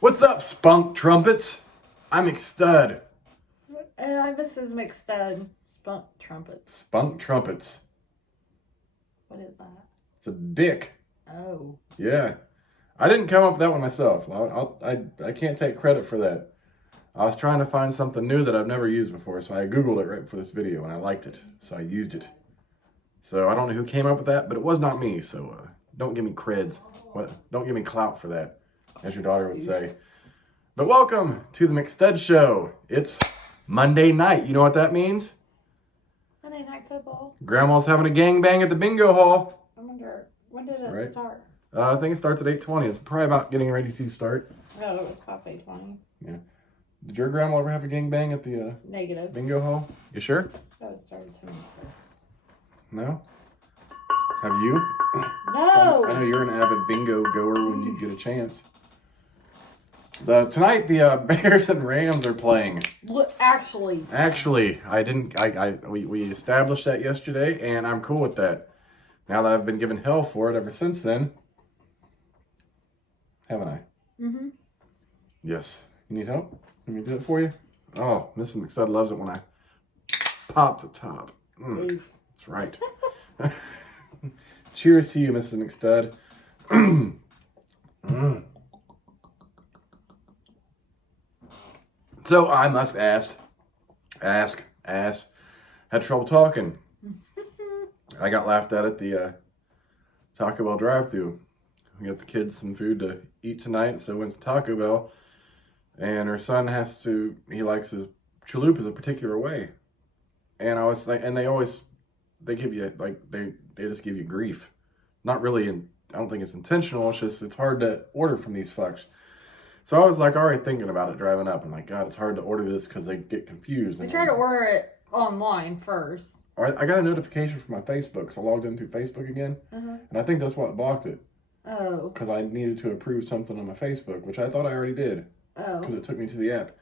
What's up, spunk trumpets? I'm McStud. And I'm Mrs. McStud. Spunk trumpets. Spunk trumpets. What is that? It's a dick. Oh. Yeah. I didn't come up with that one myself. I can't take credit for that. I was trying to find something new that I've never used before, so I Googled it right before this video, and I liked it, so I used it. So I don't know who came up with that, but it was not me, so don't give me creds. Don't give me clout for that, as your daughter would say. But welcome to the McStud Show. It's Monday night. You know what that means? Monday Night Football. Grandma's having a gangbang at the bingo hall. I wonder, when did it start? I think it starts at 8:20. It's probably about getting ready to start. No, it's past 8:20. Yeah. Did your grandma ever have a gangbang at the Negative. bingo hall? You sure? That was started 2 minutes ago. No? Have you? No! I know you're an avid bingo goer when you get a chance. Tonight the Bears and Rams are playing. Look, actually, we established that yesterday, and I'm cool with that. Now that I've been given hell for it ever since then, haven't I? Mm-hmm. Yes. You need help? Let me do it for you. Oh, Mrs. McStud loves it when I pop the top. That's right. Cheers to you, Mrs. McStud. So I must ask, had trouble talking. I got laughed at the Taco Bell drive-thru. We got the kids some food to eat tonight, so went to Taco Bell. And her son he likes his chalupas a particular way. And I was like, and they give you, like, they just give you grief. Not really, I don't think it's intentional, it's hard to order from these fucks. So I was like already thinking about it driving up. I'm like, God, it's hard to order this because they get confused. we tried to order it online first. I got a notification from my Facebook, so I logged in through Facebook again. And I think that's what blocked it. Oh. Because I needed to approve something on my Facebook, which I thought I already did. Oh. Because it took me to the app.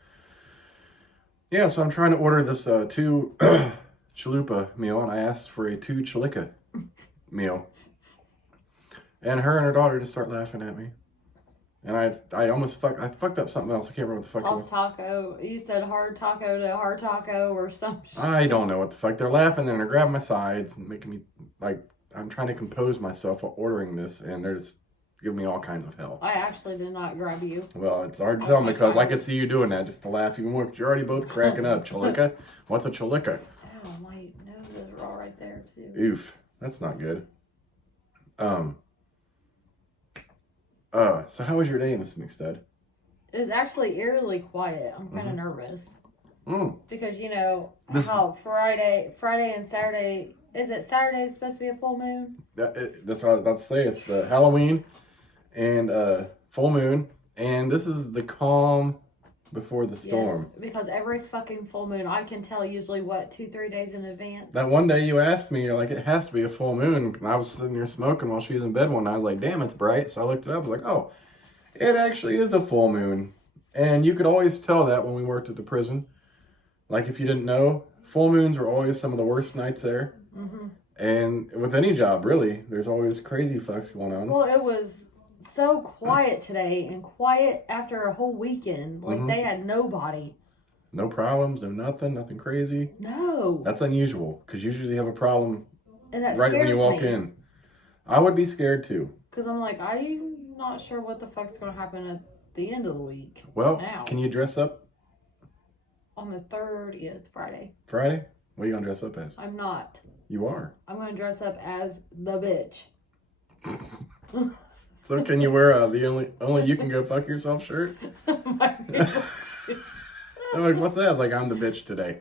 Yeah, so I'm trying to order this 2 chalupa meal, and I asked for a 2 chalica meal. And her and her daughter just start laughing at me. And I almost fucked up something else. I can't remember what the fuck it was. Soft taco. You said hard taco to hard taco or some shit. I don't know what the fuck. They're laughing and they're grabbing my sides and making me, like, I'm trying to compose myself while ordering this, and they're just giving me all kinds of hell. I actually did not grab you. Well, it's hard to tell because I could see you doing that just to laugh even more because you're already both cracking up. Chalica? What's a chalica? Oh, my nose is raw right there, too. Oof. That's not good. So how was your day, Miss McStud? It was actually eerily quiet. I'm kind of nervous. Because, you know, how Friday and Saturday, is it Saturday supposed to be a full moon? That's what I was about to say. It's the Halloween and full moon. And this is the calm before the storm. Yes, because every fucking full moon, I can tell usually, 2-3 days in advance. That one day you asked me, you're like, it has to be a full moon. And I was sitting here smoking while she was in bed one night. I was like, damn, it's bright. So I looked it up. I was like, oh, it actually is a full moon. And you could always tell that when we worked at the prison. Like, if you didn't know, full moons were always some of the worst nights there. And with any job, really, there's always crazy fucks going on. Well, it was so quiet today, and quiet after a whole weekend. Like, they had nobody. No problems, no nothing crazy. No. That's unusual, because usually you have a problem right when you walk in. I would be scared too. Because I'm like, I'm not sure what the fuck's going to happen at the end of the week. Well, now. Can you dress up? On the 30th, Friday. Friday? What are you going to dress up as? I'm not. You are? I'm going to dress up as the bitch. So can you wear the only you can go fuck yourself shirt? Might be able to. I'm like, what's that? Like, I'm the bitch today.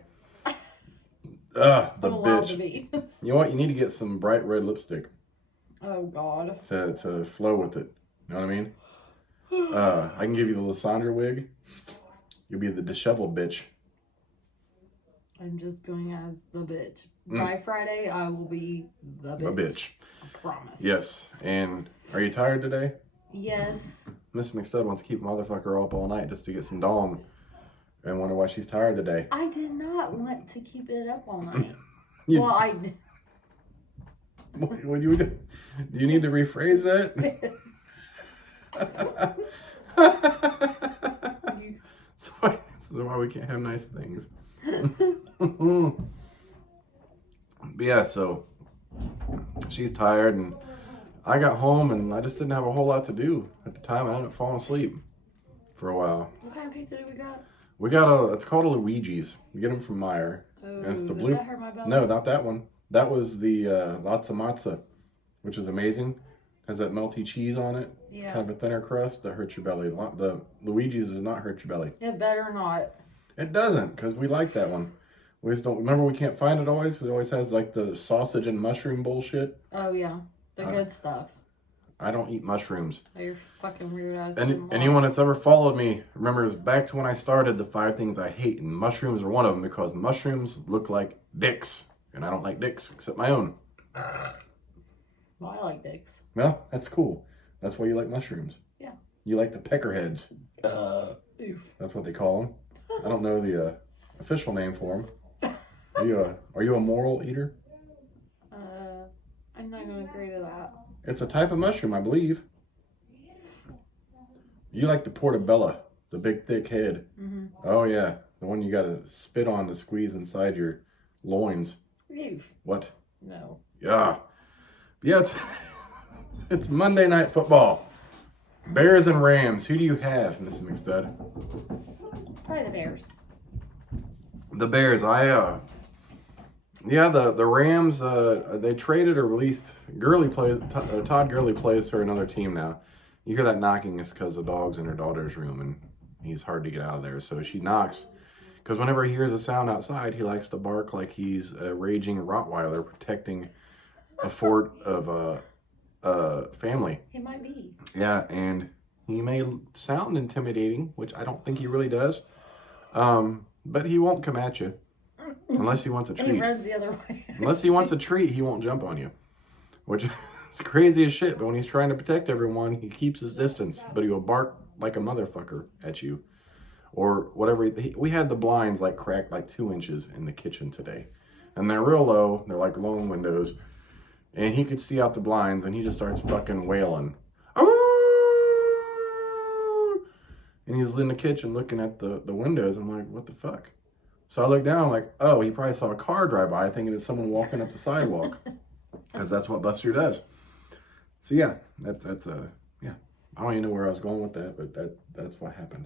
The I'm allowed to bitch. be. You know what? You need to get some bright red lipstick. Oh, God. To flow with it. You know what I mean? I can give you the Lysandra wig. You'll be the disheveled bitch. I'm just going as the bitch. By Friday, I will be the bitch. A bitch. I promise. Yes. And are you tired today? Yes. Miss McStud wants to keep a motherfucker up all night just to get some dong. And wonder why she's tired today. I did not want to keep it up all night. Well, I... What do you do? Do you need to rephrase that? we can't have nice things. But yeah, so she's tired, and I got home, and I just didn't have a whole lot to do at the time. I ended up falling asleep for a while. What kind of pizza do we got? We got it's called a Luigi's. You get them from Meijer. Oh, and it's the did blue. That hurt my belly? No, not that one. That was the Latza Matza, which is amazing. Has that melty cheese on it. Yeah. Kind of a thinner crust that hurts your belly. The Luigi's does not hurt your belly. It better not. It doesn't, because we like that one. We just don't, remember we can't find it always? It always has like the sausage and mushroom bullshit. Oh, yeah. The good stuff. I don't eat mushrooms. Oh, you're fucking weird ass. Anyone that's ever followed me remembers back to when I started the 5 things I hate, and mushrooms are one of them, because mushrooms look like dicks. And I don't like dicks, except my own. Well, I like dicks. Well, that's cool. That's why you like mushrooms. Yeah. You like the peckerheads. Oof. That's what they call them. I don't know the official name for them. Are you a moral eater? I'm not going to agree to that. It's a type of mushroom, I believe. You like the portobello, the big thick head. Mm-hmm. Oh yeah, the one you gotta spit on to squeeze inside your loins. Oof. What? No. Yeah. Yeah, it's Monday Night Football. Bears and Rams. Who do you have, Mrs. McStud? Probably the Bears. The Bears. The Rams. They traded or released Gurley plays. Todd Gurley plays for another team now. You hear that knocking is because the dog's in her daughter's room, and he's hard to get out of there. So she knocks because whenever he hears a sound outside, he likes to bark like he's a raging Rottweiler protecting a fort of family. He might be. Yeah, and he may sound intimidating, which I don't think he really does. But he won't come at you unless he wants a treat. He runs the other way. Unless he wants a treat, he won't jump on you, which is crazy as shit. But when he's trying to protect everyone, he keeps his distance, but he will bark like a motherfucker at you. Or whatever. We had the blinds like cracked like 2 inches in the kitchen today. And they're real low. They're like long windows. And he could see out the blinds, and he just starts fucking wailing. And he's in the kitchen looking at the windows. I'm like, what the fuck? So I look down, I'm like, oh, he probably saw a car drive by thinking it's someone walking up the sidewalk. Because that's what Buster does. So yeah, that's yeah. I don't even know where I was going with that, but that's what happened.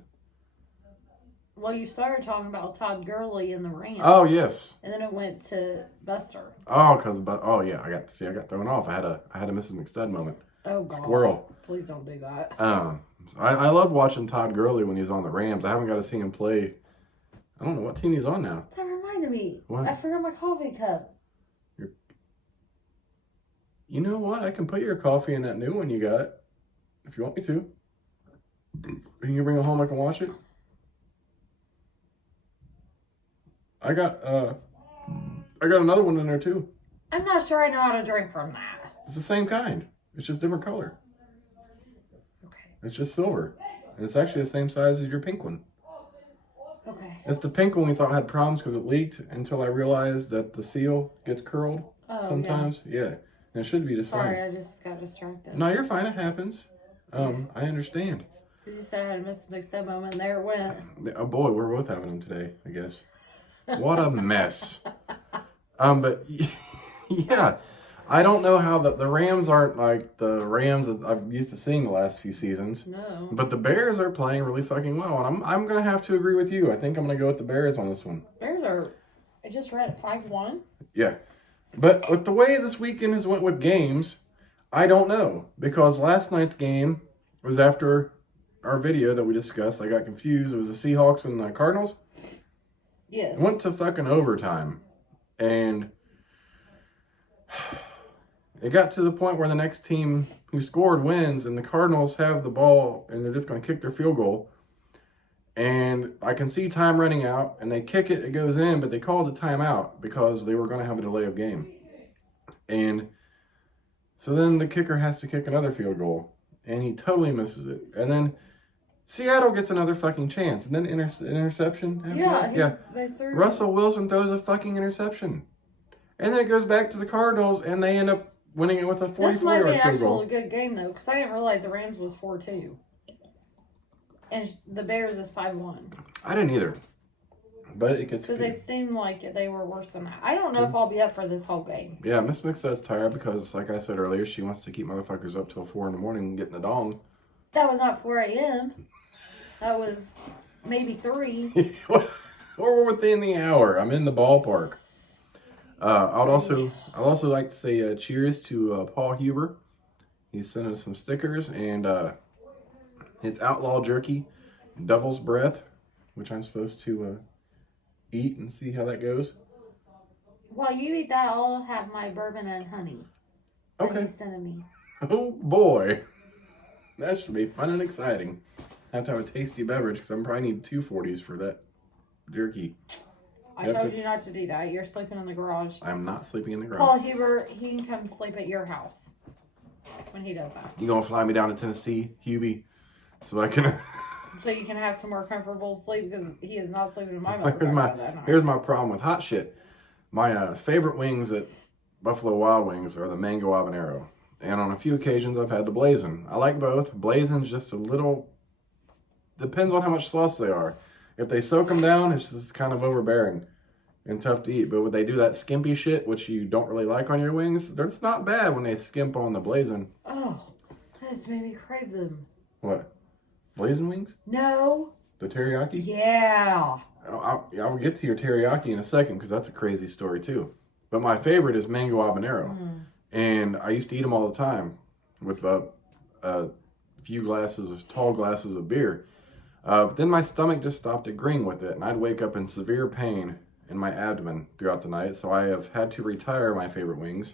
Well, you started talking about Todd Gurley and the Rams. Oh, yes. And then it went to Buster. Oh, yeah, I got thrown off. I had a Mrs. McStud moment. Oh, God. Squirrel. Please don't do that. I love watching Todd Gurley when he's on the Rams. I haven't got to see him play. I don't know what team he's on now. That reminded me. What? I forgot my coffee cup. You know what? I can put your coffee in that new one you got. If you want me to. Can you bring it home? I can wash it. I got another one in there too. I'm not sure I know how to drink from that. It's the same kind. It's just different color. Okay. It's just silver. And it's actually the same size as your pink one. Okay. It's the pink one we thought had problems because it leaked until I realized that the seal gets curled sometimes. Yeah. And it should be just fine. Sorry, I just got distracted. No, you're fine. It happens. I understand. You just said I had a mixed up moment, and there it went. Oh boy, we're both having them today, I guess. What a mess. But yeah, I don't know how the Rams aren't like the Rams that I'm used to seeing the last few seasons. No. But the Bears are playing really fucking well, and I'm gonna have to agree with you. I think I'm gonna go with the Bears on this one. Bears are. I just read 5-1. Yeah, but with the way this weekend has went with games, I don't know, because last night's game was after our video that we discussed. I got confused. It was the Seahawks and the Cardinals. Yes. It went to fucking overtime, and it got to the point where the next team who scored wins, and the Cardinals have the ball, and they're just going to kick their field goal. And I can see time running out, and they kick it, it goes in, but they called the timeout because they were going to have a delay of game. And so then the kicker has to kick another field goal, and he totally misses it. And then Seattle gets another fucking chance, and then interception. They threw. Russell Wilson throws a fucking interception, and then it goes back to the Cardinals, and they end up winning it with a 44-yard field goal. This might be an actual good game though, because I didn't realize the Rams was 4-2, and the Bears is 5-1. I didn't either. But it gets because they seemed like they were worse than that. I don't know if I'll be up for this whole game. Yeah, Miss McStud's tired because, like I said earlier, she wants to keep motherfuckers up till 4 in the morning getting the dong. That was not 4 a.m. That was maybe 3. Or within the hour. I'm in the ballpark. I'd also like to say cheers to Paul Huber. He's sent us some stickers and his outlaw jerky, Devil's Breath, which I'm supposed to eat and see how that goes. While you eat that, I'll have my bourbon and honey. Okay. He's sending me. Oh boy, that should be fun and exciting. I have to have a tasty beverage because I'm probably need 2 40s for that jerky. I told you not to do that. You're sleeping in the garage. I'm not sleeping in the garage. Paul Huber, he can come sleep at your house when he does that. You gonna fly me down to Tennessee, Hubie, so I can... So you can have some more comfortable sleep because he is not sleeping in my Here's my problem with hot shit. My favorite wings at Buffalo Wild Wings are the mango habanero. And on a few occasions I've had the blazing. I like both. Blazing's just a little... Depends on how much sauce they are. If they soak them down, it's just kind of overbearing and tough to eat. But when they do that skimpy shit, which you don't really like on your wings, it's not bad when they skimp on the blazing. Oh, that's made me crave them. What? Blazing wings? No. The teriyaki? Yeah. I'll get to your teriyaki in a second because that's a crazy story too. But my favorite is mango habanero. And I used to eat them all the time with a few tall glasses of beer. Then my stomach just stopped agreeing with it, and I'd wake up in severe pain in my abdomen throughout the night. So I have had to retire my favorite wings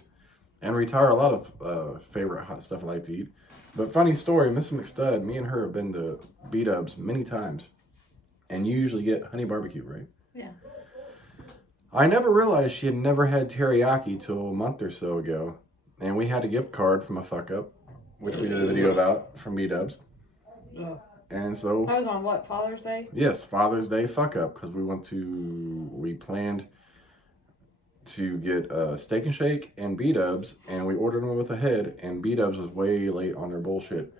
and retire a lot of favorite hot stuff I like to eat. But funny story, Miss McStud, me and her have been to B-Dubs many times. And you usually get honey barbecue, right? Yeah. I never realized she had never had teriyaki till a month or so ago. And we had a gift card from a fuck up, which we did a video about from B-Dubs. Oh. And so... That was on what, Father's Day? Yes, Father's Day fuck up. Because we planned to get a Steak and Shake and B-Dubs, and we ordered them with a head, and B-Dubs was way late on their bullshit.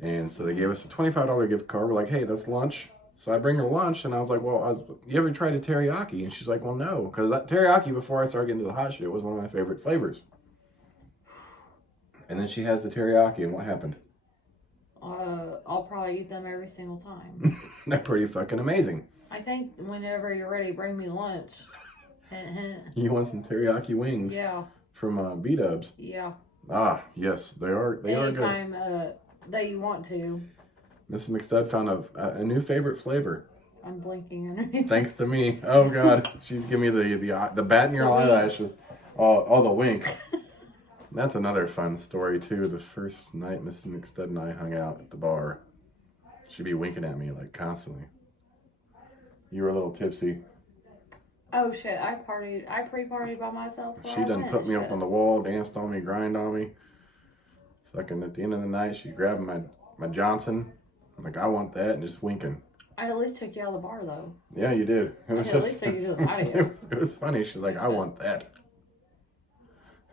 And so they gave us a $25 gift card. We're like, hey, that's lunch. So I bring her lunch, and I was like, well, you ever tried a teriyaki? And she's like, well, no. Because that teriyaki, before I started getting into the hot shit, was one of my favorite flavors. And then she has the teriyaki, and what happened? I'll probably eat them every single time. They're pretty fucking amazing. I think whenever you're ready, bring me lunch. Hint, hint. You want some teriyaki wings? Yeah. From B-Dubs? Yeah. Ah, yes, they are good. Anytime that you want to. Miss McStud found a new favorite flavor. I'm blinking underneath. Thanks to me. Oh God, she's giving me the bat in your eyelashes. Oh, the wink. That's another fun story too. The first night Miss McStud and I hung out at the bar, she'd be winking at me like constantly. You were a little tipsy. Oh shit! I pre-partied by myself. She done put me up on the wall, danced on me, grind on me. Fucking at the end of the night, she grabbed my Johnson. I'm like, I want that, and just winking. I at least took you out of the bar though. Yeah, you did. It was at least took you to the patio. It was funny. She's like, I want that.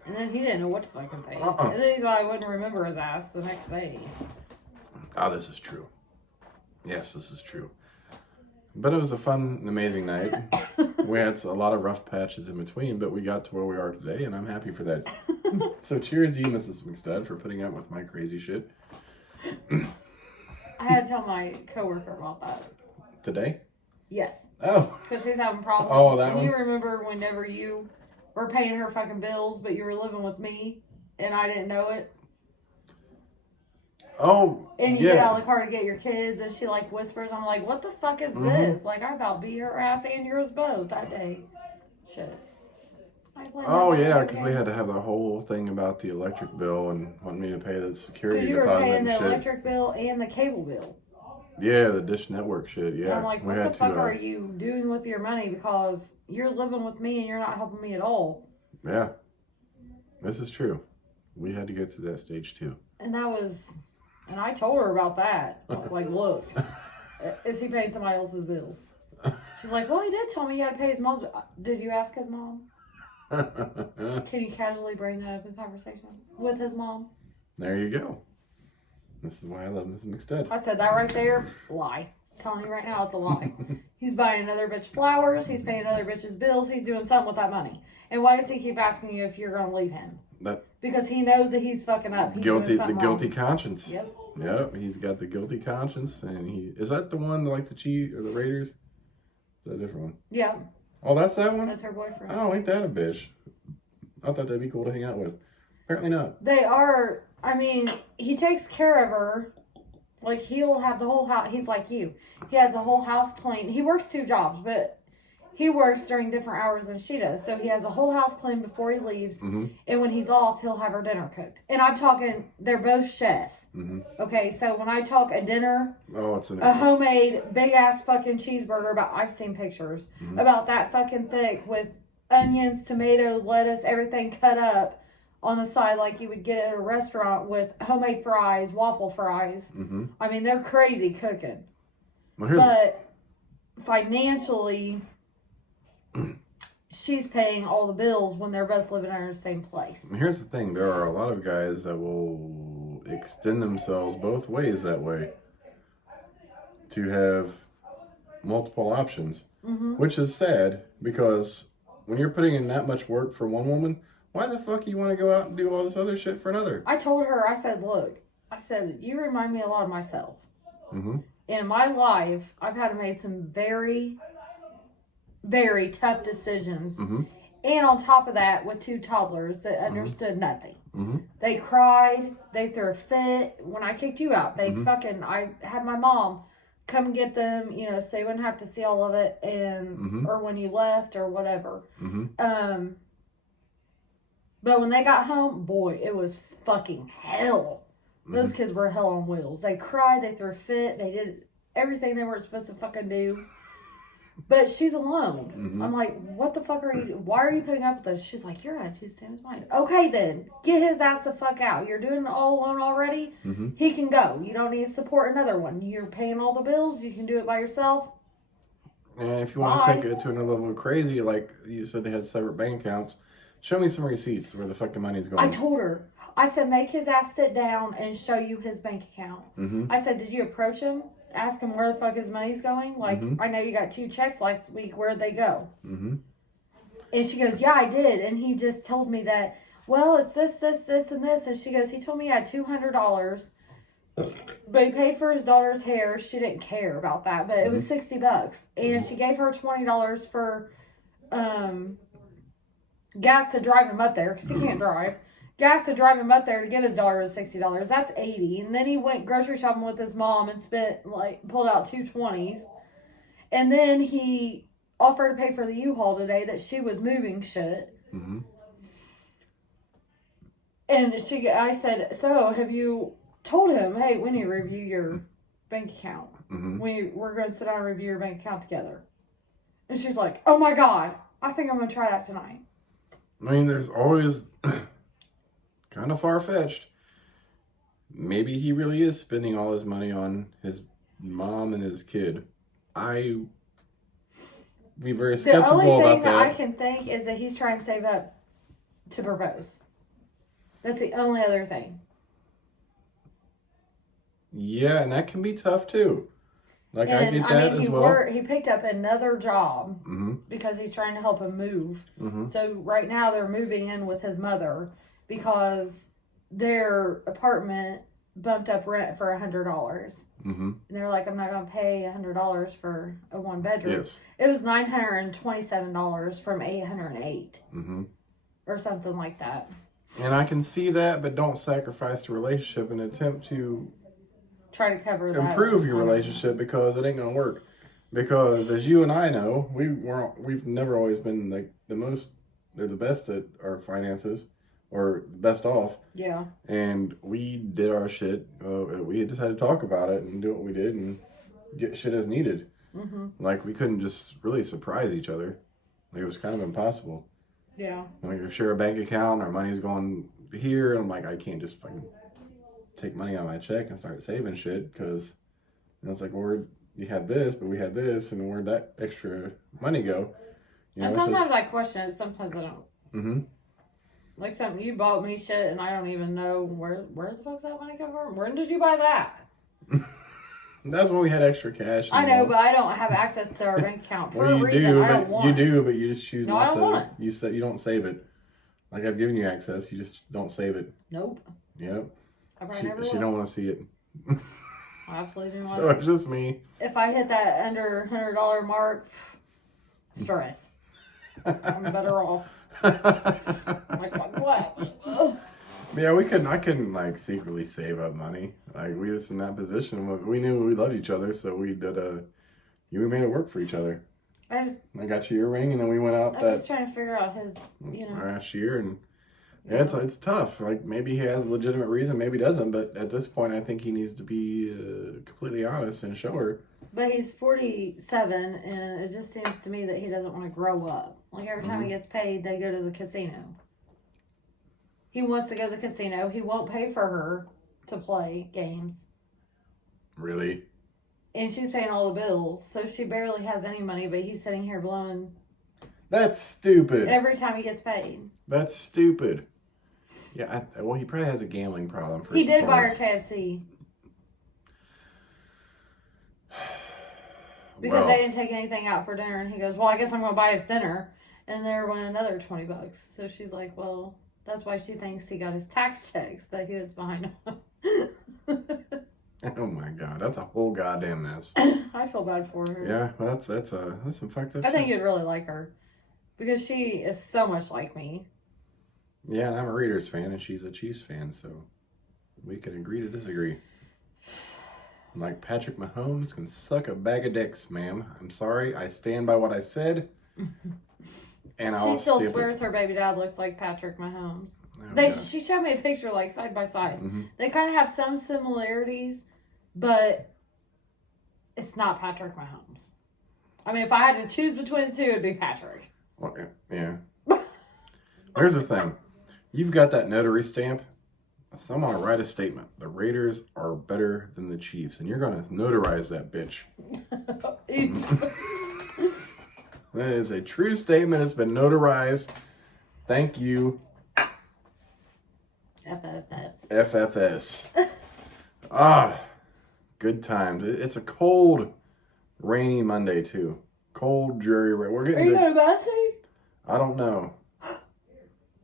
And then he didn't know what to fucking think. And then he thought I wouldn't remember his ass the next day. Oh, this is true. Yes, this is true. But it was a fun and amazing night. We had a lot of rough patches in between, but we got to where we are today, and I'm happy for that. So cheers to you, Mrs. McStud, for putting up with my crazy shit. I had to tell my coworker about that. Today? Yes. Oh. Because she's having problems. Oh, that one? You remember whenever you were paying her fucking bills, but you were living with me, and I didn't know it? Oh, and you get out of the car to get your kids, and she like whispers. I'm like, what the fuck is this? Like, I about beat her ass and yours both that day. Shit. Oh yeah, because we had to have the whole thing about the electric bill and wanting me to pay the security deposit. Because you were paying the electric bill and the cable bill. Yeah, the Dish Network shit. Yeah. And I'm like, what the fuck are you doing with your money? Because you're living with me and you're not helping me at all. Yeah, this is true. We had to get to that stage too. And that was. And I told her about that. I was like, look, is he paying somebody else's bills? She's like, well, he did tell me he had to pay his mom's. Did you ask his mom? Can you casually bring that up in conversation with his mom? There you go. This is why I love Miss McStud. I said that right there. Lie. telling you right now, it's a lie. He's buying another bitch flowers. He's paying another bitch's bills. He's doing something with that money. And why does he keep asking you if you're going to leave him? Because he knows that he's fucking up. He's guilty. Doing the guilty wrong. conscience. Yep. Yep. He's got the guilty conscience, and is that the one like the Chiefs or the Raiders? Is that a different one? Yeah. Oh, that's that one. That's her boyfriend. Oh, ain't that a bitch? I thought that'd be cool to hang out with. Apparently not. They are. I mean, he takes care of her. Like, he'll have the whole house. He's like you. He has the whole house clean. He works 2 jobs, but he works during different hours than she does. So he has the whole house clean before he leaves. Mm-hmm. And when he's off, he'll have her dinner cooked. And I'm talking, they're both chefs. Mm-hmm. Okay, so when I talk a dinner, it's a homemade big-ass fucking cheeseburger, I've seen pictures, about that fucking thick with onions, tomatoes, lettuce, everything cut up on the side like you would get at a restaurant with homemade fries, waffle fries. Mm-hmm. I mean, they're crazy cooking. Well, But financially, she's paying all the bills when they're both living in the same place. here's the thing. There are a lot of guys that will extend themselves both ways that way. To have multiple options. Mm-hmm. Which is sad, because when you're putting in that much work for one woman, why the fuck you want to go out and do all this other shit for another? I told her, I said, look, you remind me a lot of myself. Mm-hmm. In my life, I've had to make some very, very tough decisions. Mm-hmm. And on top of that, with 2 toddlers that understood nothing. Mm-hmm. They cried. They threw a fit. When I kicked you out, they I had my mom come and get them, so you wouldn't have to see all of it, and or when you left or whatever. Mm-hmm. But when they got home, boy, it was fucking hell. Those kids were hell on wheels. They cried, they threw a fit, they did everything they weren't supposed to fucking do. But she's alone. Mm-hmm. I'm like, what the fuck why are you putting up with this? She's like, your attitude's the same as mine. Okay then, get his ass the fuck out. You're doing it all alone already. Mm-hmm. He can go. You don't need to support another one. You're paying all the bills. You can do it by yourself. And if you want to take it to another level of crazy, like you said they had separate bank accounts, show me some receipts where the fucking money's going. I told her. I said, make his ass sit down and show you his bank account. Mm-hmm. I said, did you approach him? Ask him where the fuck his money's going? Like, I know you got 2 checks last week. Where'd they go? Mm-hmm. And she goes, yeah, I did. And he just told me that, well, it's this, and this. And she goes, he told me he had $200. But he paid for his daughter's hair. She didn't care about that. But it was $60. And she gave her $20 for gas to drive him up there. Because he can't drive. Gas to drive him up there to give his daughter was $60. That's $80. And then he went grocery shopping with his mom and pulled out 2 20s. And then he offered to pay for the U-Haul today that she was moving shit. Mm-hmm. And I said, so have you told him, hey, we need to review your bank account. Mm-hmm. We're going to sit down and review your bank account together. And she's like, oh my God, I think I'm going to try that tonight. I mean, there's always kind of far-fetched. Maybe he really is spending all his money on his mom and his kid. I be very skeptical about that. The only thing that I can think is that he's trying to save up to propose. That's the only other thing. Yeah, and that can be tough too. Like, I get that as well. He picked up another job because he's trying to help him move. Mm-hmm. So right now they're moving in with his mother because their apartment bumped up rent for $100. Mm-hmm. And they're like, I'm not going to pay $100 for a 1-bedroom. Yes. It was $927 from $808 or something like that. And I can see that, but don't sacrifice the relationship in an attempt to try to cover that. Improve your relationship, because it ain't gonna work. Because as you and I know, we've never always been like the best at our finances or best off. Yeah. And we did our shit. We just had to talk about it and do what we did and get shit as needed. Mm-hmm. Like, we couldn't just really surprise each other. Like, it was kind of impossible. Yeah. Like, we share a bank account, our money's going here, and I'm like, I can't just fucking take money out of my check and start saving shit, because it's like, well, you had this, but we had this, and where'd that extra money go? And sometimes I question it, sometimes I don't. Mm-hmm. Like, something you bought me shit, and I don't even know where the fuck's that money come from? Where did you buy that? That's when we had extra cash. I know, but I don't have access to our bank account for well, a reason I don't want. You do, but you just choose No, not I don't to. want. You don't save it. Like I've given you access, you just don't save it. Nope. Yep. I probably never will. She don't want to see it. I absolutely do not. So it's just me. If I hit that under $100 mark, stress. I'm better off. Like what? Yeah, I couldn't like secretly save up money. Like we just in that position. We knew we loved each other, so we did we made it work for each other. I got you your ring, and then we went out. I'm just trying to figure out his, last year, and yeah, it's tough. Like maybe he has a legitimate reason, maybe he doesn't. But at this point, I think he needs to be completely honest and show her. But he's 47, and it just seems to me that he doesn't want to grow up. Like every time he gets paid, they go to the casino. He wants to go to the casino. He won't pay for her to play games. Really? And she's paying all the bills, so she barely has any money, but he's sitting here blowing. That's stupid. Every time he gets paid. That's stupid. Yeah, well, he probably has a gambling problem. He did buy her KFC. Because they didn't take anything out for dinner, and he goes, well, I guess I'm going to buy his dinner. And there went another $20. So she's like, well, that's why she thinks he got his tax checks that he was behind on. Oh my God, that's a whole goddamn mess. I feel bad for her. Yeah, well, that's some fucked up I think shit. you'd really like her. Because she is so much like me. Yeah, and I'm a Raiders fan, and she's a Chiefs fan, so we can agree to disagree. Like Patrick Mahomes can suck a bag of dicks, ma'am. I'm sorry. I stand by what I said. And she still swears her baby dad looks like Patrick Mahomes. She showed me a picture like side by side. Mm-hmm. They kind of have some similarities, but it's not Patrick Mahomes. I mean, if I had to choose between the two, it'd be Patrick. Well, yeah. Here's the thing. You've got that notary stamp. Someone will write a statement. The Raiders are better than the Chiefs. And you're going to notarize that bitch. That is a true statement. It's been notarized. Thank you. FFS. Good times. It's a cold, rainy Monday, too. Cold, dreary rain. We're getting. Are you going to Bethany? I don't know.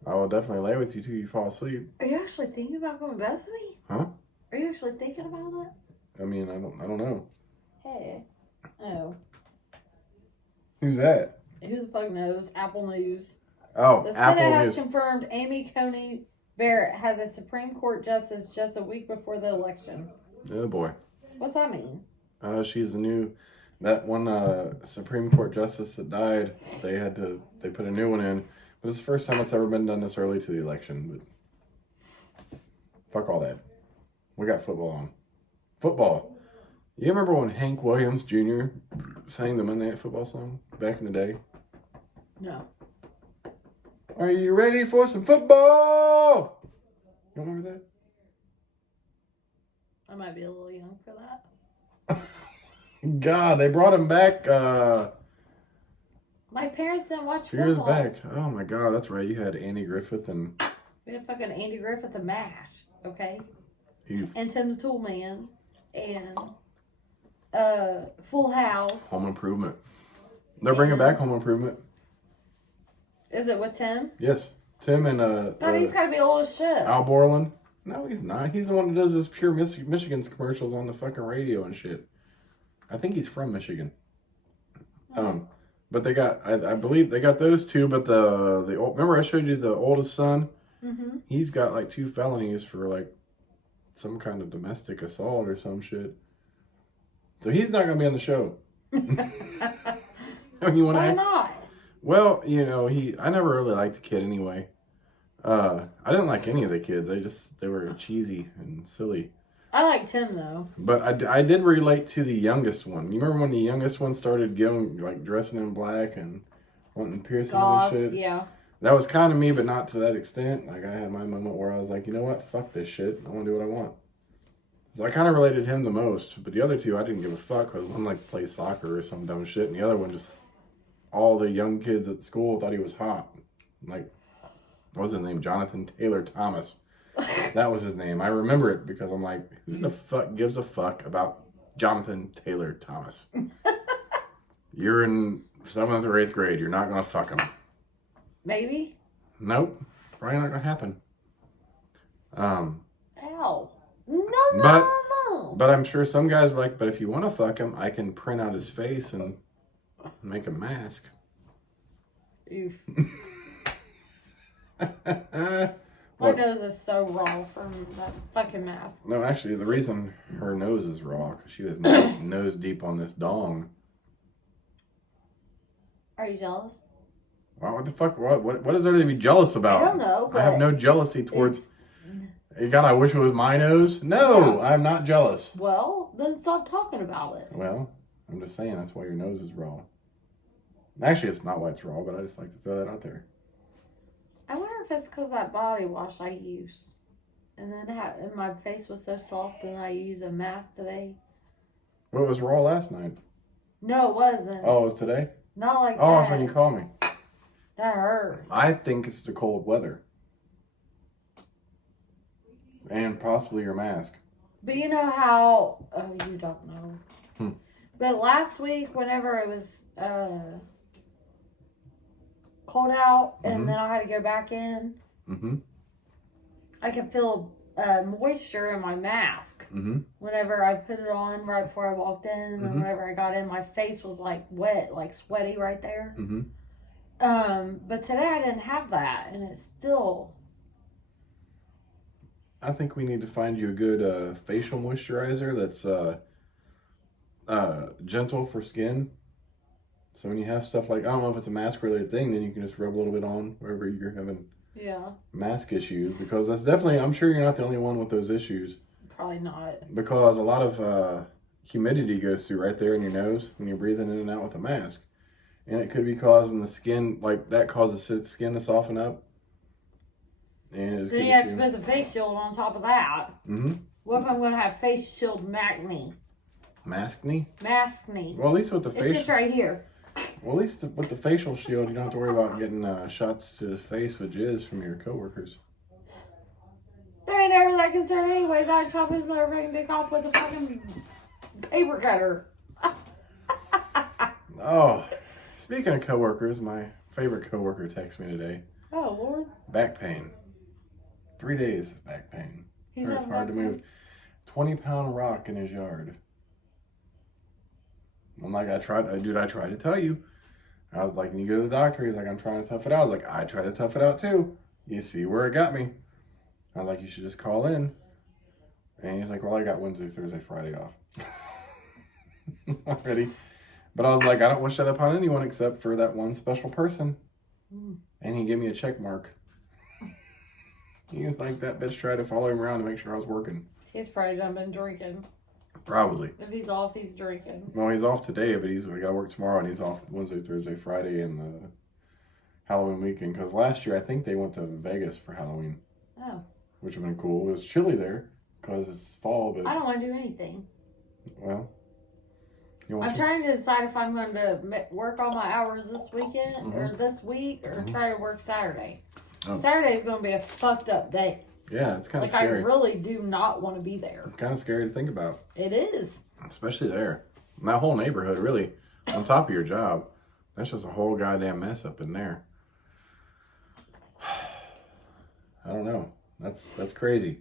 I will definitely lay with you till you fall asleep. Are you actually thinking about going to Bethany? Huh? Are you actually thinking about that? I mean, I don't know. Hey. Oh. Who's that? Who the fuck knows? Apple News. Oh, the Apple Senate has News. confirmed Amy Coney Barrett has a Supreme Court justice just a week before the election. Oh boy. What's that mean? She's the new. That one Supreme Court justice that died. They put a new one in. But it's the first time it's ever been done this early to the election. But fuck all that. We got football on. Football. You remember when Hank Williams Jr. sang the Monday Night Football song back in the day? No. Are you ready for some football? You don't remember that? I might be a little young for that. God, they brought him back My parents didn't watch football. years back. Oh my God, that's right. You had Andy Griffith and... We had fucking Andy Griffith and MASH, okay? You... And Tim the Tool Man. And Full House. Home Improvement. They're bringing back Home Improvement. Is it with Tim? Yes. Tim and... God, he's got to be old as shit. Al Borland. No, he's not. He's the one that does his Pure Michigan's commercials on the fucking radio and shit. I think he's from Michigan. But they got, I believe they got those two, but the old, remember I showed you the oldest son? Mm-hmm. He's got like 2 felonies for like some kind of domestic assault or some shit. So he's not going to be on the show. Why not? Well, you know, I never really liked the kid anyway. I didn't like any of the kids. They were cheesy and silly. I like Tim though. But I did relate to the youngest one. You remember when the youngest one started going like dressing in black and wanting piercings and shit? Yeah. That was kind of me, but not to that extent. Like I had my moment where I was like, you know what? Fuck this shit. I want to do what I want. So I kind of related to him the most. But the other two, I didn't give a fuck. Because one like plays soccer or some dumb shit, and the other one just all the young kids at school thought he was hot. Like, what was his name? Jonathan Taylor Thomas. That was his name. I remember it because I'm like, who the fuck gives a fuck about Jonathan Taylor Thomas. You're in 7th or 8th grade. You're not going to fuck him. Maybe. Nope. Probably not going to happen. Ow. No. But I'm sure some guys are like, but if you want to fuck him, I can print out his face and make a mask. Oof. My nose is so raw from that fucking mask. No, actually, the reason her nose is raw, because she was nose deep on this dong. Are you jealous? Wow, what the fuck? What is there to be jealous about? I don't know, but I have no jealousy towards... God, I wish it was my nose. No, Yeah. I'm not jealous. Well, then stop talking about it. Well, I'm just saying that's why your nose is raw. Actually, it's not why it's raw, but I just like to throw that out there. I wonder if it's because that body wash I use. And then and my face was so soft and I used a mask today. Well, it was raw last night. No, it wasn't. Oh, it was today? Not like Oh, that. that's when you called me. That hurt. I think it's the cold weather. And possibly your mask. But you know how... Oh, you don't know. But last week, whenever it was cold out and then I had to go back in, I could feel moisture in my mask. Whenever I put it on right before I walked in, and then whenever I got in, my face was like wet, like sweaty right there. But today I didn't have that, and it's still... I think we need to find you a good facial moisturizer that's gentle for skin. So when you have stuff like, I don't know if it's a mask related thing, then you can just rub a little bit on wherever you're having mask issues. Because that's definitely, I'm sure you're not the only one with those issues. Probably not. Because a lot of humidity goes through right there in your nose when you're breathing in and out with a mask. And it could be causing the skin, like that causes the skin to soften up. And then you have to put the face shield on top of that. What if I'm going to have face shield acne? Maskne? Maskne. Well, at least with the face... It's just right here. Well, at least with the facial shield, you don't have to worry about getting shots to the face with jizz from your coworkers. They ain't ever that concerned anyways. I chop his motherfucking dick off with a fucking paper cutter. Oh, speaking of coworkers, my favorite coworker texted me today. Oh, Lord. Back pain. 3 days of back pain. It's hard to move. 20-pound rock in his yard. I'm like, I tried to tell you. I was like, can you go to the doctor? He's like, I'm trying to tough it out. I was like, I tried to tough it out too. You see where it got me. I was like, you should just call in. And he's like, well, I got Wednesday, Thursday, Friday off. Already. But I was like, I don't wish that upon anyone except for that one special person. And he gave me a check mark. He was like, that bitch tried to follow him around to make sure I was working. He's probably done been drinking. Probably. If he's off, he's drinking. Well, he's off today, but we got to work tomorrow, and he's off Wednesday, Thursday, Friday, and the Halloween weekend. Because last year, I think they went to Vegas for Halloween. Oh. Which would have been cool. It was chilly there because it's fall, but... I don't want to do anything. Well... I'm trying to decide if I'm going to work all my hours this weekend, or this week, or try to work Saturday. Oh. Saturday is going to be a fucked up day. Yeah, it's kind of scary. I really do not want to be there. It's kind of scary to think about. It is. Especially there. And that whole neighborhood, really, on top of your job. That's just a whole goddamn mess up in there. I don't know. That's crazy.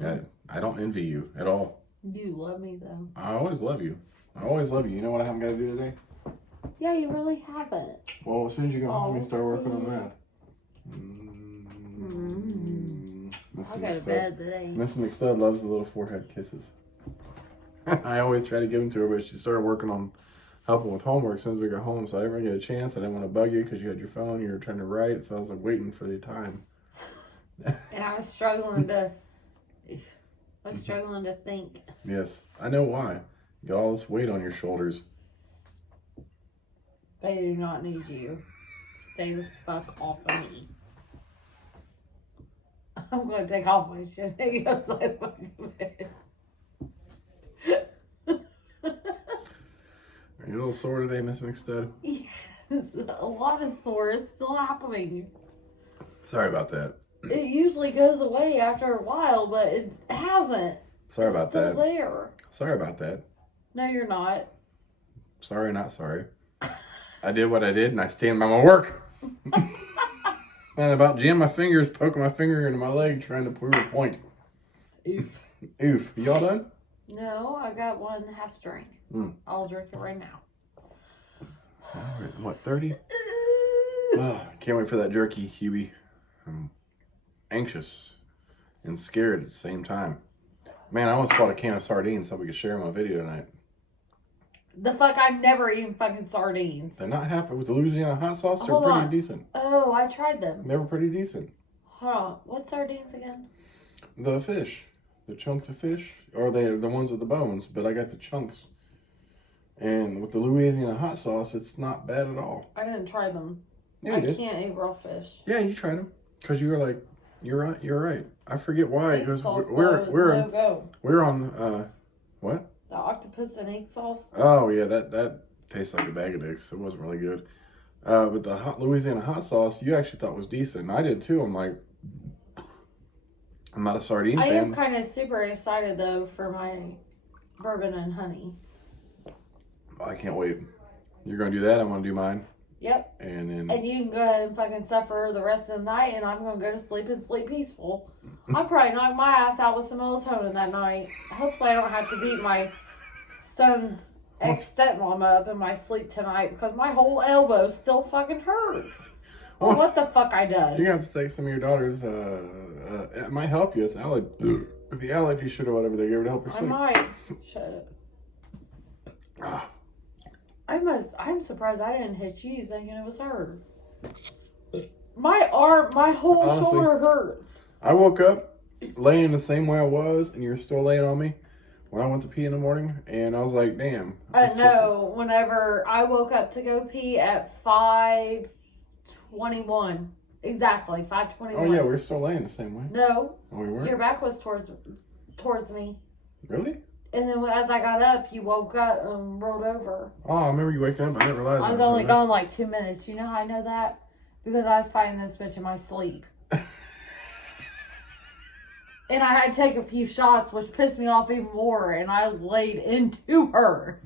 I don't envy you at all. You love me, though. I always love you. I always love you. You know what I haven't got to do today? Yeah, you really haven't. Well, as soon as you go home, you start working on that. I'll go to bed today. Miss McStud loves the little forehead kisses. I always try to give them to her, but she started working on helping with homework as soon as we got home, so I didn't really get a chance. I didn't want to bug you because you had your phone, you were trying to write, so I was like waiting for the time. And I was struggling to... think. Yes, I know why. You got all this weight on your shoulders. They do not need you. Stay the fuck off of me. I'm going to take off my shit. He goes like, Are you a little sore today, Miss McStud? Yes, a lot of sore is still happening. Sorry about that. It usually goes away after a while, but it hasn't. Sorry It's about still that. there. Sorry about that. No, you're not. Sorry, not sorry. I did what I did, and I stand by my work. And about jammed my fingers, poking my finger into my leg, trying to prove a point. Oof. Oof. You all done? No, I got 1.5 drink. I'll drink it right now. What, 30? Can't wait for that jerky, Hubie. I'm anxious and scared at the same time. Man, I almost bought a can of sardines so we could share them on video tonight. The fuck, I've never eaten fucking sardines. They're not happy with the Louisiana hot sauce. They're Hold pretty on. decent. Oh, I tried them. They were pretty decent. Hold on. What sardines again? The fish. The chunks of fish. Or the ones with the bones. But I got the chunks. And with the Louisiana hot sauce, it's not bad at all. I didn't try them. Yeah, I you did. can't eat raw fish. Yeah, you tried them. Because you were like, you're right. I forget why. Egg It was, sauce, we're no-go. We're on, what? The octopus and egg sauce. Oh, yeah, that tastes like a bag of dicks. It wasn't really good. But the Louisiana hot sauce, you actually thought was decent. And I did too. I'm like, I'm not a sardine I fan. am kind of super excited, though, for my bourbon and honey. I can't wait. You're going to do that. I'm going to do mine. Yep. And then... And you can go ahead and fucking suffer the rest of the night, and I'm going to go to sleep and sleep peaceful. I'll probably knock my ass out with some melatonin that night. Hopefully I don't have to beat my son's ex-stepmom up in my sleep tonight because my whole elbow still fucking hurts. Well, what the fuck I done? You're going to have to take some of your daughter's... it might help you. It's the allergy shit or whatever they gave her to help her I sleep. might. Shut up. I'm surprised I didn't hit you thinking it was her. My whole Honestly, shoulder hurts. I woke up laying the same way I was, and you're still laying on me when I went to pee in the morning, and I was like, damn. No, whenever I woke up to go pee at 5:21. Exactly, 5:21. Oh, yeah, we're still laying the same way. No. Oh, we weren't? Your back was towards me. Really? And then as I got up, you woke up and rolled over. Oh, I remember you waking up. I didn't realize I was only gone like 2 minutes. You know how I know that? Because I was fighting this bitch in my sleep. And I had to take a few shots, which pissed me off even more. And I laid into her.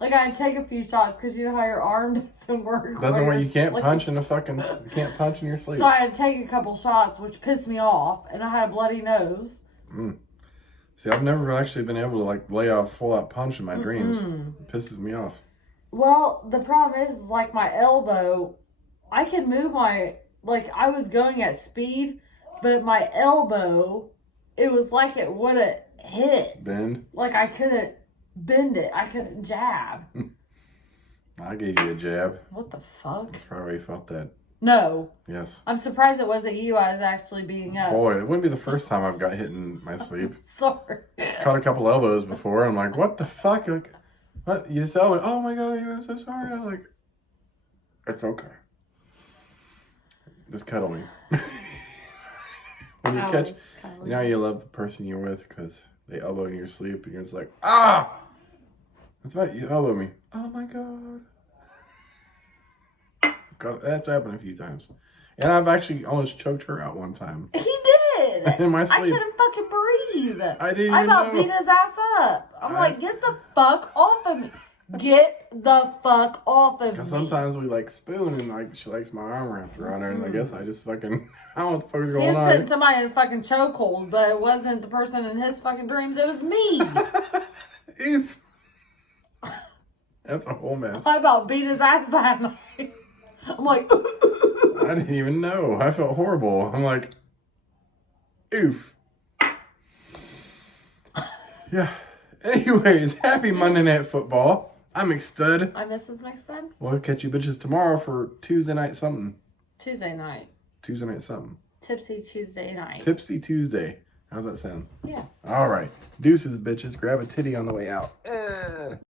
Like, I had to take a few shots because you know how your arm doesn't work. Doesn't work. You can't punch in the fucking... You can't punch in your sleep. So I had to take a couple shots, which pissed me off. And I had a bloody nose. See, I've never actually been able to, like, lay out a full-out punch in my dreams. It pisses me off. Well, the problem is, like, my elbow, I can move my... Like, I was going at speed, but my elbow... It was like it would have hit. Bend? Like I couldn't bend it. I couldn't jab. I gave you a jab. What the fuck? That's probably why you felt that. No. Yes. I'm surprised it wasn't you I was actually beating up. Boy, it wouldn't be the first time I've got hit in my sleep. Sorry. Caught a couple elbows before, and I'm like, what the fuck? Like, what? You just tell me, oh my god, I'm so sorry. I'm like, it's okay. Just cuddle me. When you catch... You know how you love the person you're with because they elbow in your sleep and you're just like, ah! That's right, you elbow me. Oh my god. That's happened a few times. And I've actually almost choked her out one time. He did! In my sleep. I couldn't fucking breathe. I didn't I even about know. beat his ass up. I'm like, get the fuck off of me. Get the fuck off of me. Because sometimes we like spoon and like she likes my arm wrapped around her and I guess I just fucking, I don't know what the fuck is He going was on. putting somebody in a fucking chokehold, but it wasn't the person in his fucking dreams. It was me. Oof. That's a whole mess. I about beat his ass that night. I'm like, I didn't even know. I felt horrible. I'm like, oof. Yeah. Anyways, happy Monday Night Football. I'm McStud. I'm Mrs. McStud. We'll catch you bitches tomorrow for Tuesday night something. Tuesday night. Tuesday night something. Tipsy Tuesday night. Tipsy Tuesday. How's that sound? Yeah. All right. Deuces, bitches. Grab a titty on the way out.